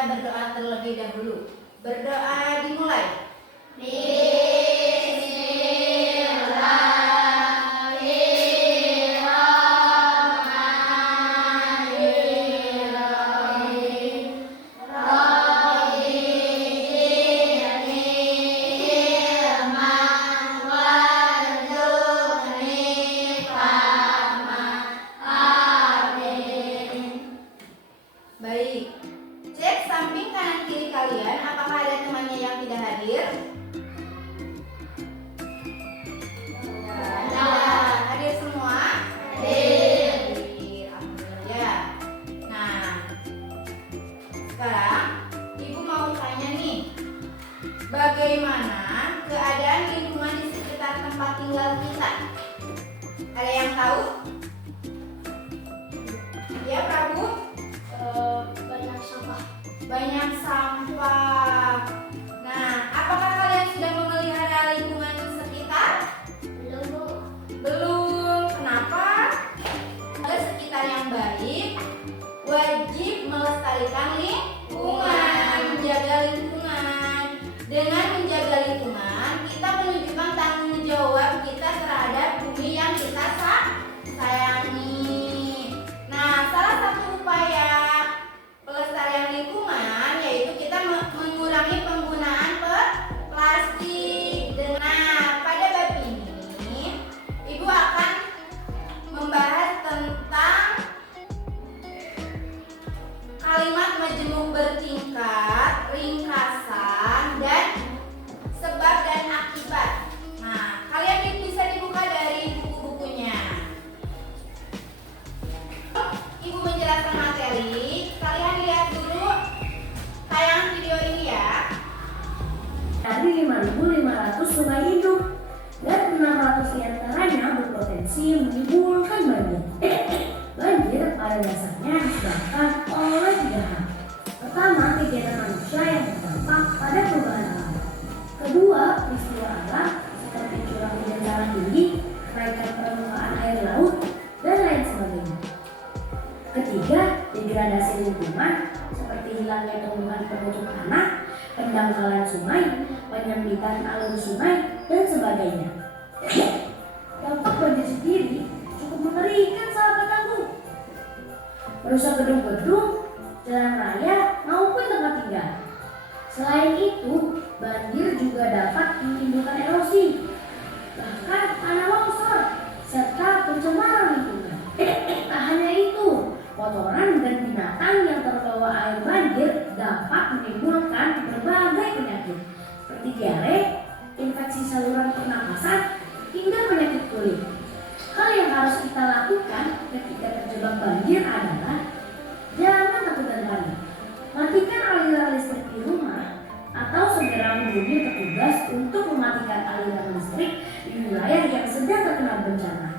Berdoa terlebih dahulu. Berdoa dimulai. Baik. Cek samping kanan kiri kalian, apakah ada temannya yang tidak hadir? Ada. Hadir semua? Hadir. Alhamdulillah. Nah, sekarang Ibu mau tanya nih, bagaimana keadaan lingkungan di sekitar tempat tinggal kita? Ada yang tahu? Ya, Prabu? Banyak sampah. Nah, apakah kalian sudah memelihara lingkungan sekitar? Belum. Kenapa? Sekitar yang baik wajib melestarikan lingkungan, menjaga lingkungan. Dengan menjaga lingkungan, kita menunjukkan tanggung jawab kita terhadap bumi yang kita sayangi. Nah, salah satu upaya pelestarian lingkungan yaitu kita mengurangi penggunaan plastik. Nah, pada bab ini Ibu akan membahas tentang kalimat majemuk bertingkat, ringkasan, dan sebab dan akibat. Nah, kalian bisa dibuka dari buku-bukunya. Ibu menjelaskan materi, kalian lihat dulu tayangan video ini ya. Dari 5.500 sungai hidup dan 600 diantaranya berpotensi menimbulkan banjir. Banjir pada dasarnya disebabkan oleh 3 hal. Pertama, kegiatan manusia yang berdampak pada perubahan alam. Kedua, peristiwa alam seperti curah hujan sangat tinggi, kenaikan permukaan air laut, dan lain sebagainya. Ketiga, degradasi lingkungan seperti hilangnya tumbuhan penutup tanah, pendangkalan sungai, penyempitan alur sungai, dan sebagainya. Dampak banjir sendiri cukup mengerikan, sahabat tangguh. Merusak gedung-gedung, jalan raya, maupun tempat tinggal. Selain itu, banjir juga dapat menimbulkan erosi, bahkan tanah longsor, serta pencemaran lingkungan. Tak hanya itu, kotoran dan binatang yang terbawa air banjir dapat menimbulkan berbagai penyakit seperti diare, infeksi saluran pernapasan, hingga penyakit kulit. Hal yang harus kita lakukan ketika terjebak banjir adalah jangan takut dan panik. Matikan aliran listrik di rumah atau segera hubungi petugas untuk mematikan aliran listrik di wilayah yang sedang terkena bencana.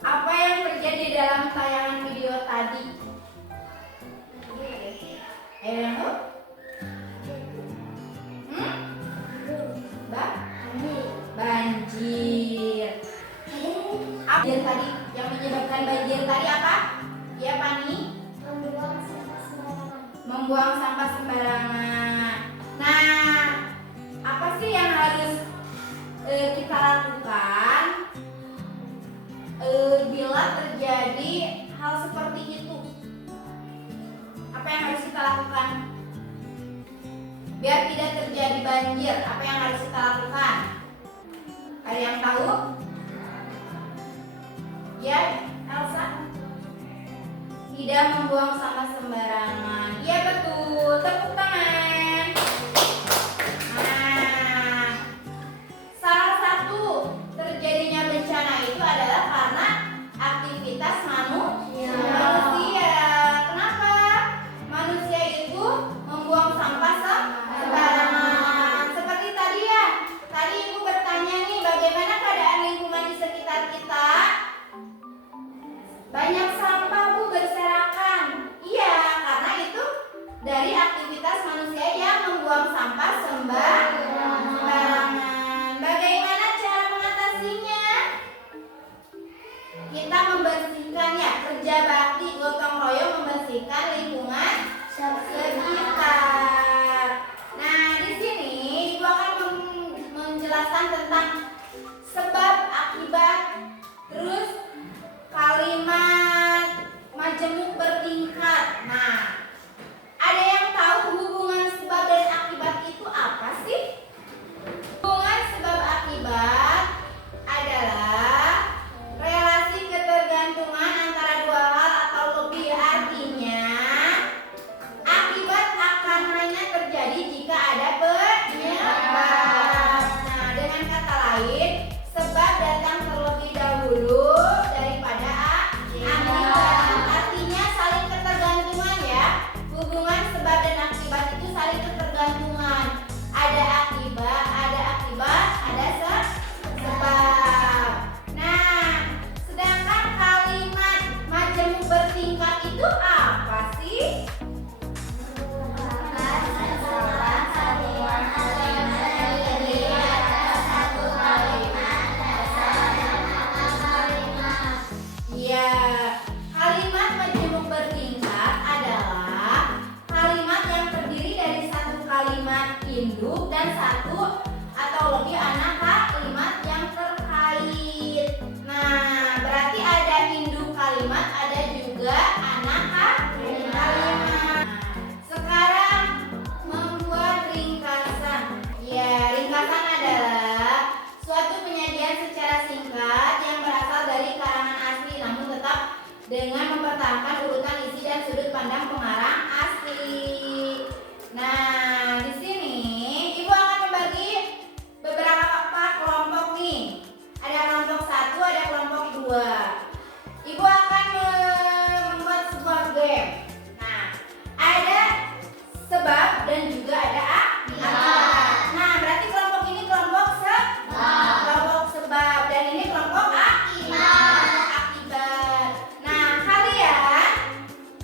Apa yang terjadi dalam tayangan video tadi? Ayo yang tahu? Banjir. Apa yang tadi yang menyebabkan banjir tadi apa? Ya, Pani? Membuang sampah sembarangan. Nah, apa sih yang harus kita lakukan bila terjadi hal seperti itu? Apa yang harus kita lakukan biar tidak terjadi banjir? Apa yang harus kita lakukan? Ada yang tahu? Ya, Elsa? Tidak membuang sampah sembarangan. Iya, betul. Tepuk tangan. Nah, salah satu terjadinya bencana kita membersihkan ya, kerja bakti gotong royong membersihkan lingkungan sekitar. Nah, di sini Ibu akan menjelaskan tentang sebab akibat, terus kalimat majemuk bertingkat. Nah, ada yang tahu hubungan sebab dan akibat itu apa sih? Hubungan sebab akibat adalah relasi ketergantungan antara dua hal atau lebih. Artinya, akibat akan hanya terjadi jika ada penyebab. Nah, dengan kata lain, sebab datang terlebih dahulu daripada akibat. Artinya saling ketergantungan ya. Hubungan sebab dan akibat itu saling ketergantungan. Ada akibat, ada sebab. Nah, sedangkan kalimat majemuk bertingkat itu apa sih? Ya, kalimat majemuk bertingkat adalah kalimat yang terdiri dari satu kalimat induk dan satu atau lebih anak kalimat yang terkait. Nah, berarti ada induk kalimat, ada juga anak kalimat. Sekarang membuat ringkasan. Ya, ringkasan adalah suatu penyajian secara singkat yang berasal dari karangan asli namun tetap dengan mempertahankan urutan isi dan sudut pandang pengarang asli. Nah, di sini Ibu akan membagi beberapa kelompok nih. Ada kelompok 1, ada kelompok 2. Ibu akan membuat sebuah game. Nah, ada sebab dan juga ada akibat. Nah, berarti kelompok ini kelompok sebab dan ini kelompok akibat. Nah,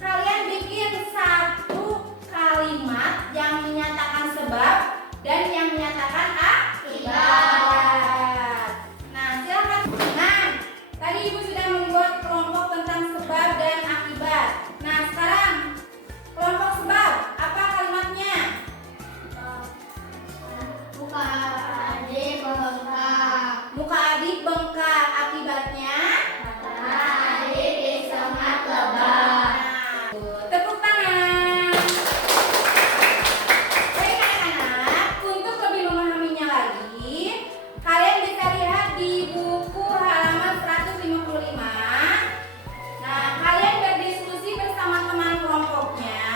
kalian bikin satu kalimat yang menyatakan sebab dan yang menyatakan akibat. Nah, silakan. Nah, tadi Ibu sudah membuat kelompok tentang sebab dan akibat. Nah, sekarang kelompok sebab, apa kalimatnya? Muka adik bengkak. Akibatnya? Tepuk tangan. Baik anak-anak, untuk lebih memahaminya lagi, kalian bisa lihat di buku halaman 155. Nah, kalian berdiskusi bersama teman kelompoknya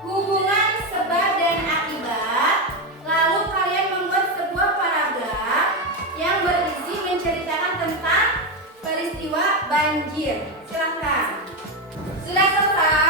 hubungan sebab dan akibat. Lalu kalian membuat sebuah paragraf yang berisi menceritakan tentang peristiwa banjir. Silakan. Sudah selesai?